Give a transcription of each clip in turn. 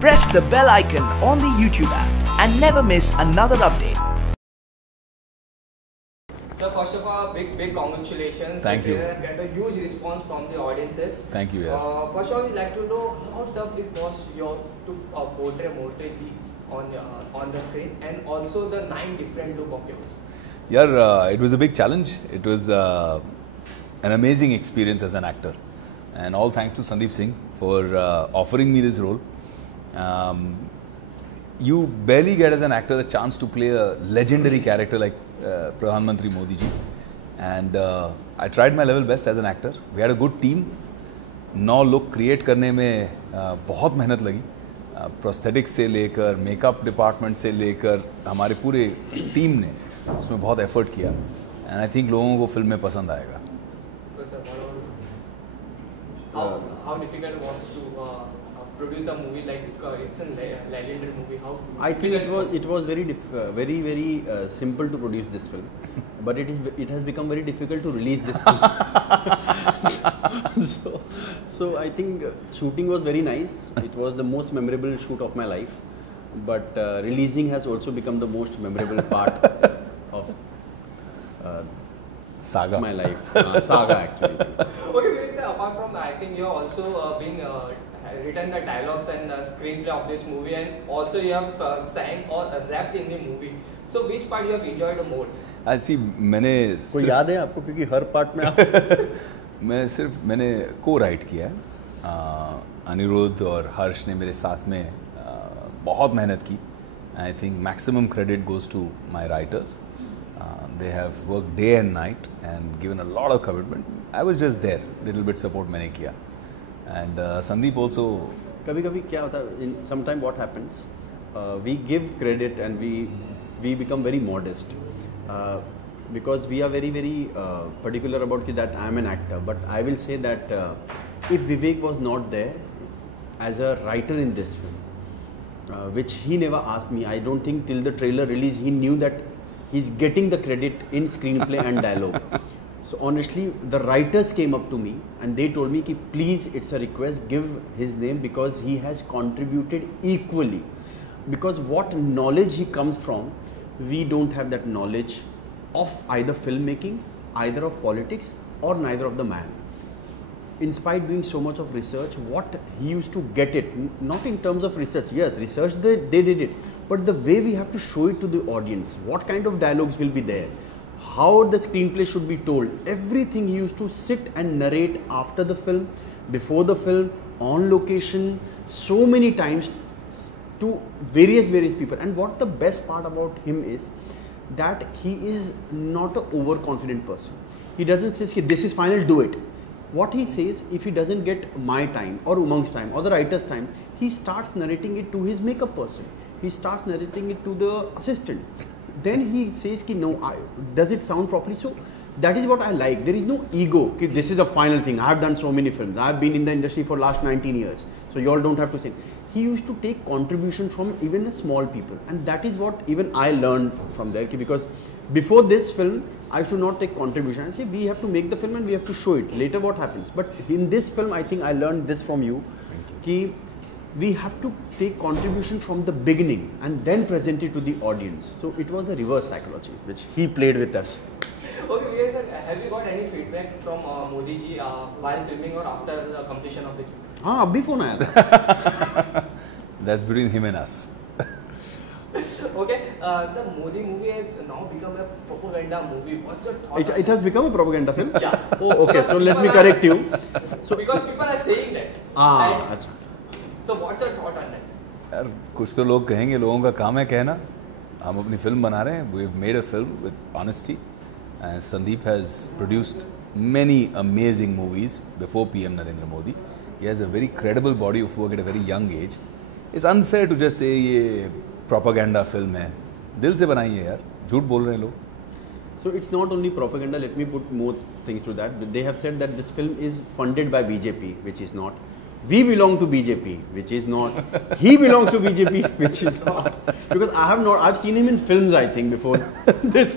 Press the bell icon on the YouTube app and never miss another update. So first of all, big congratulations. Thank you. Get a huge response from the audiences. Thank you. Yeah. First of all, we'd like to know how tough it was to portray Morty on the screen, and also the 9 different look of yours. Yeah, it was a big challenge. It was an amazing experience as an actor, and all thanks to Sandeep Singh for offering me this role. You barely get as an actor a chance to play a legendary character like Pradhan Mantri Modi ji, and I tried my level best as an actor. We had a good team. 9 look create करने में बहुत मेहनत लगी. Prosthetics से लेकर makeup department से लेकर हमारे पूरे टीम ने उसमें बहुत एफर्ट किया, एंड आई थिंक लोगों को फिल्म में पसंद आएगा. How difficult was to produce a movie like it's a legendary movie? I think it was very simple to produce this film, but it has become very difficult to release this film. so I think shooting was very nice. It was the most memorable shoot of my life, but releasing has also become the most memorable part of saga my life. Saga actually. Okay, so apart from acting, you have also written the dialogues and the screenplay of this movie, and also you have sang or rapped in the movie. So which part you have enjoyed the more? ऐसी मैंने कोई याद है आपको, क्योंकि हर part में आप मैंने को राइट किया है. अनिरुद्ध और हर्ष ने मेरे साथ में बहुत मेहनत की. I think maximum credit goes to my writers. They have worked day and night and given a lot of commitment. I was just there, little bit support मैंने किया. And Sandeep also. कभी-कभी क्या होता है, sometime what happens, we give credit and we become very modest because we are very particular about that I am an actor. But I will say that if Vivek was not there as a writer in this film, which he never asked me, I don't think till the trailer release he knew that he's getting the credit in screenplay and dialogue. So honestly, the writers came up to me and they told me ki please, it's a request, give his name because he has contributed equally. Because what knowledge he comes from, we don't have that knowledge of either filmmaking, either of politics, or neither of the man. In spite of doing so much of research, what he used to get it, not in terms of research, yes, research they did it, but the way we have to show it to the audience, what kind of dialogues will be there, how the screenplay should be told, everything he used to sit and narrate after the film, before the film, on location, so many times to various people. And what the best part about him is that he is not an overconfident person. He doesn't say this is final, do it. What he says, if he doesn't get my time or Umang's time or the writer's time, he starts narrating it to his makeup person. He starts narrating it to the assistant. Then he says ki no, does it sound properly? So that is what I like. There is no ego ki this is the final thing. I have done so many films. I have been in the industry for last 19 years. So you all don't have to say. He used to take contribution from even the small people, and that is what even I learned from there. Because before this film, I should not take contribution. I say we have to make the film and we have to show it. Later what happens. But in this film, I think I learned this from you. Ki we have to take contribution from the beginning and then present it to the audience. So it was the reverse psychology which he played with us. Okay, sir, have you got any feedback from Modi ji while filming or after the completion of the film? हाँ, अभी phone आया था. That's between him and us. Okay, the Modi movie has now become a propaganda movie. What's your thought? It has become a propaganda film? Yeah. Oh, okay, so let me correct you. So because people are saying that. अच्छा. So what's your thought on that? यार कुछ तो लोग कहेंगे, लोगों का काम है कहना. हम अपनी फिल्म बना रहे हैं. We've made a film with honesty, and Sandeep has produced many amazing movies before PM Narendra Modi. He has a very credible body of work at a very young age. It's unfair to just say ये propaganda film है. दिल से बनाई है यार. झूठ बोल रहे हैं लोग. So it's not only propaganda. Let me put more things to that. They have said that this film is funded by BJP, which is not. we belong to BJP, which is not. He belongs to BJP, which is not. Because I've seen him in films, I think, before this.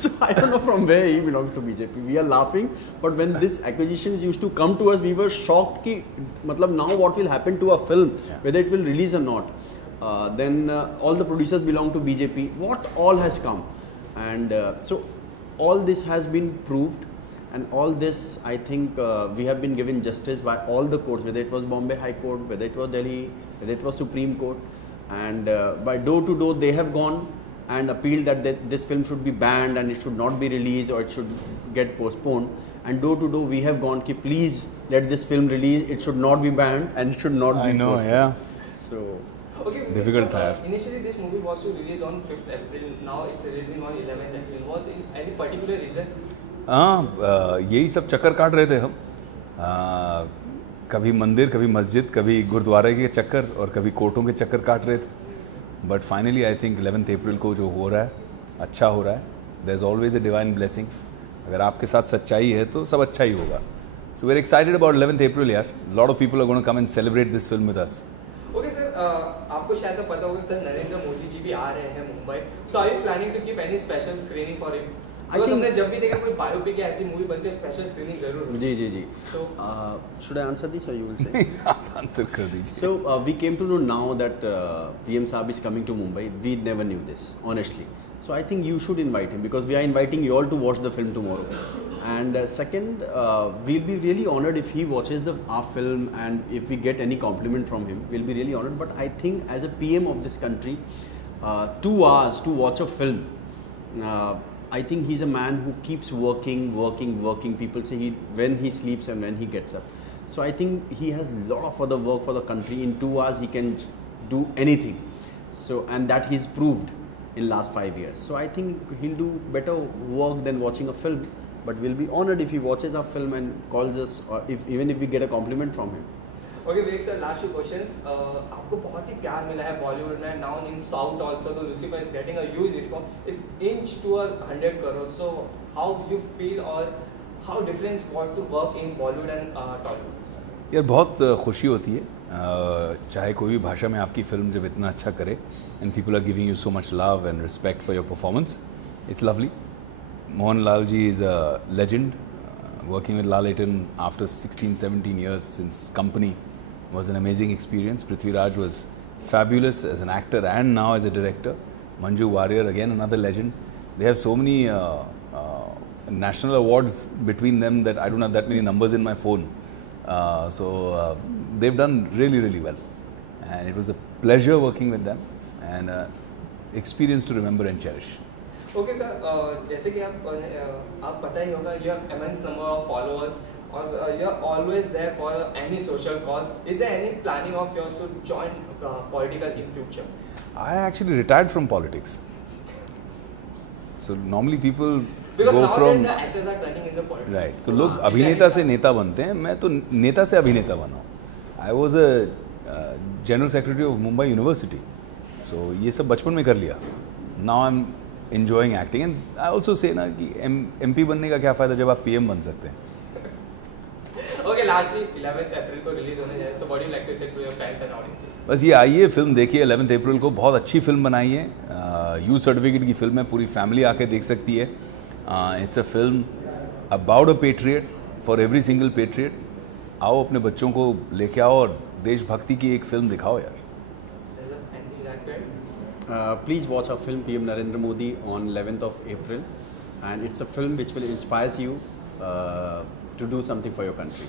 So I don't know from where he belongs to BJP. We are laughing, but when this acquisitions used to come to us, we were shocked ki, matlab, now what will happen to a film, whether it will release or not. Then all the producers belong to BJP. What all has come? And so all this has been proved. And all this, I think, we have been given justice by all the courts, whether it was Bombay High Court, whether it was Delhi, whether it was Supreme Court. And by door to door, they have gone and appealed that this film should be banned and it should not be released or it should get postponed. And door to door, we have gone, ki, please let this film release, it should not be banned and it should not be postponed. I know, yeah. So, okay, difficult so, initially this movie was to release on 5th April, now it's releasing on 11th April. Was any particular reason? हाँ, यही सब चक्कर काट रहे थे हम. कभी मंदिर, कभी मस्जिद, कभी गुरुद्वारे के चक्कर और कभी कोर्टों के चक्कर काट रहे थे. But finally I think 11th अप्रैल को जो हो रहा है अच्छा हो रहा है. There is always a divine blessing. अगर आपके साथ सच्चाई है तो सब अच्छा ही होगा. So we are excited about 11th April यार. Lot of people are gonna come and celebrate this film with us. Okay sir, आपको शायद तो पता होगा कल नरेंद्र मोदी जी भी आ रहे हैं Mumbai. So are you planning to keep any special screening for him? Because हमने जब भी देखा कोई बायोपिक या ऐसी मूवी बनती है स्पेशल स्क्रीनिंग जरूर. जी. So should I answer this or you will say? आप आंसर कर दीजिए. So we came to know now that PM Saab is coming to Mumbai. We never knew this, honestly. So I think you should invite him because we are inviting you all to watch the film tomorrow. And second, we'll be really honored if he watches our film and if we get any compliment from him, we'll be really honored. But I think as a PM of this country, 2 hours to watch a film. I think he's a man who keeps working. People say when he sleeps and when he gets up. So I think he has a lot of other work for the country. In 2 hours, he can do anything. So and that he's proved in last 5 years. So I think he'll do better work than watching a film. But we'll be honored if he watches our film and calls us, or even if we get a compliment from him. Okay, Vivek sir, last 2 questions. आपको बहुत ही प्यार मिला है बॉलीवुड में. Now in South also, the Lucifer is getting a huge response. It's inched to 100 crores. So how you feel or how difference what to work in Bollywood and Tollywood? यार बहुत खुशी होती है. चाहे कोई भी भाषा में आपकी फिल्म जब इतना अच्छा करे and people are giving you so much love and respect for your performance, it's lovely. Mohanlal ji is a legend. Working with Lalaten after 16-17 years since Company was an amazing experience. Prithvi Raj was fabulous as an actor and now as a director. Manju Warrier, again another legend. They have so many national awards between them that I don't have that many numbers in my phone. So they've done really, really well. And it was a pleasure working with them and experience to remember and cherish. Okay sir, जैसे कि आप पता ही होगा, you have immense number of followers और you are always there for any social cause. Is there any planning of yours to join political in future? I actually retired from politics. So normally people because go now from the actors are turning into politics. Right. तो लोग अभिनेता से नेता बनते हैं. मैं तो नेता से अभिनेता बना. I was a general secretary of Mumbai University. So ये सब बचपन में कर लिया. Now I'm enjoying acting and I also say ना कि MP बनने का क्या फ़ायदा जब आप PM बन सकते हैं. Okay, lastly 11th April को रिलीज होने जाए. So what do you like to say to your fans and audiences? बस ये आइए फिल्म देखिए 11th अप्रैल को. बहुत अच्छी फिल्म बनाई है. यू सर्टिफिकेट की फिल्म है. पूरी फैमिली आके देख सकती है. It's a film about a patriot for every single patriot. आओ अपने बच्चों को लेके आओ और देशभक्ति की एक फिल्म दिखाओ यार. Please watch our film PM Narendra Modi on 11th of April, and it's a film which will inspire you to do something for your country.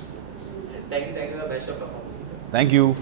Thank you, the best of performance. Thank you.